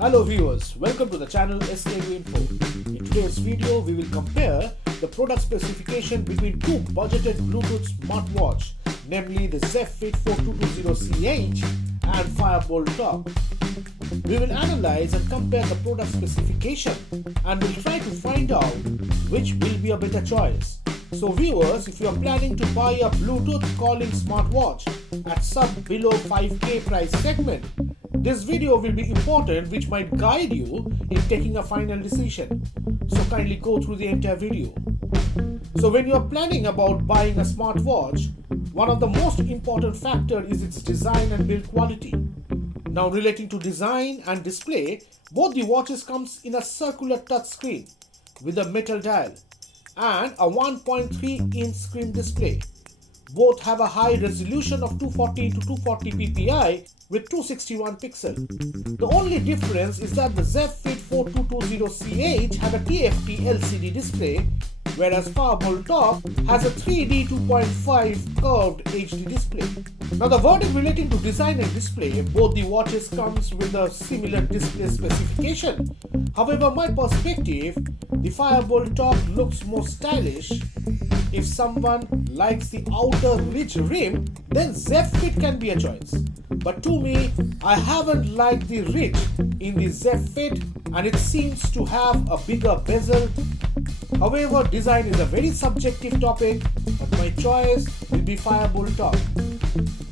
Hello viewers, welcome to the channel SKU Info. In today's video, we will compare the product specification between two budgeted Bluetooth smartwatch, namely the ZepFit 4220CH and Firebolt Talk. We will analyze and compare the product specification and will try to find out which will be a better choice. So viewers, if you are planning to buy a Bluetooth calling smartwatch at sub below 5K price segment, this video will be important, which might guide you in taking a final decision. So kindly go through the entire video. So when you are planning about buying a smartwatch, one of the most important factors is its design and build quality. Now relating to design and display, both the watches comes in a circular touch screen with a metal dial and a 1.3-inch screen display. Both have a high resolution of 240 to 240 ppi with 261 pixels. The only difference is that the ZepFit 4220CH have a TFT LCD display, whereas Firebolt Talk has a 3D 2.5 curved HD display. Now the verdict relating to design and display, both the watches comes with a similar display specification. However, my perspective, the Firebolt Talk looks more stylish. If someone likes the outer rich rim, then ZepFit can be a choice. But to me, I haven't liked the rich in the ZepFit, and it seems to have a bigger bezel. However, design is a very subjective topic, but my choice will be Firebolt Talk.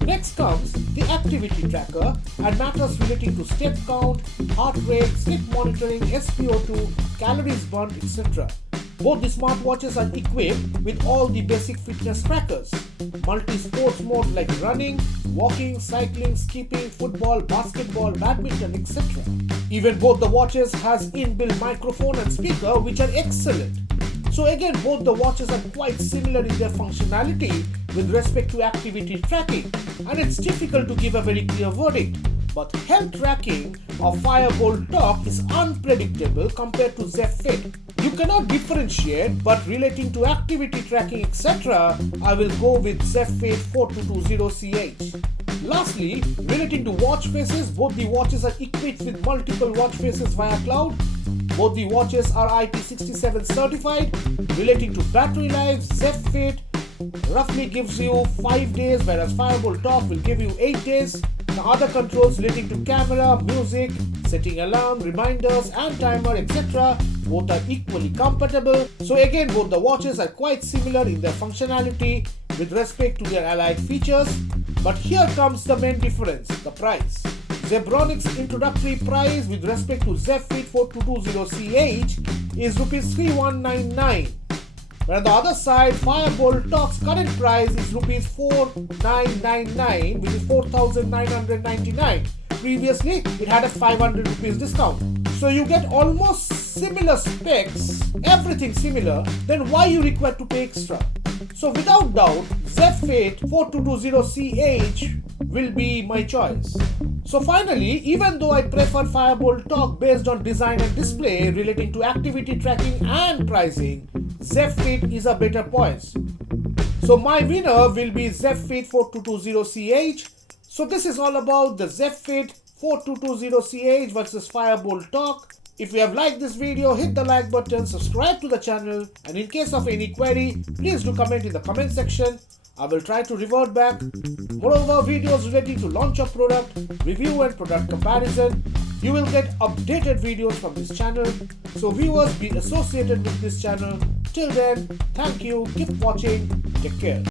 Next comes the activity tracker and matters relating to step count, heart rate, sleep monitoring, SpO2, calories burnt, etc. Both the smartwatches are equipped with all the basic fitness trackers, multi-sports mode like running, walking, cycling, skipping, football, basketball, badminton, etc. Even both the watches has inbuilt microphone and speaker, which are excellent. So again, both the watches are quite similar in their functionality with respect to activity tracking, and it's difficult to give a very clear verdict. But health tracking of Firebolt Talk is unpredictable compared to ZepFit. You cannot differentiate, but relating to activity tracking, etc., I will go with ZepFit 4220CH. Lastly, relating to watch faces, both the watches are equipped with multiple watch faces via cloud. Both the watches are IP67 certified. Relating to battery life, ZepFit roughly gives you 5 days, whereas Firebolt Talk will give you 8 days. The other controls relating to camera, music, setting alarm, reminders and timer, etc. both are equally compatible. So again, both the watches are quite similar in their functionality with respect to their allied features. But here comes the main difference, the price. Zebronics introductory price with respect to ZepFit 4220CH is Rs 3199. But on the other side, Firebolt Talk's current price is Rs 4999, which is 4999. Previously, it had a 500 rupees discount. So you get almost similar specs, everything similar, then why you require to pay extra? So without doubt, ZepFit 4220CH will be my choice. So finally, even though I prefer Firebolt Talk based on design and display relating to activity tracking and pricing, ZepFit is a better choice. So my winner will be ZepFit 4220CH. So this is all about the ZepFit 4220CH versus Firebolt Talk. If you have liked this video, hit the like button, subscribe to the channel, and in case of any query, please do comment in the comment section. I will try to revert back. Moreover, videos relating to launch of product, review and product comparison, you will get updated videos from this channel. So viewers, be associated with this channel. Till then, thank you, keep watching, take care.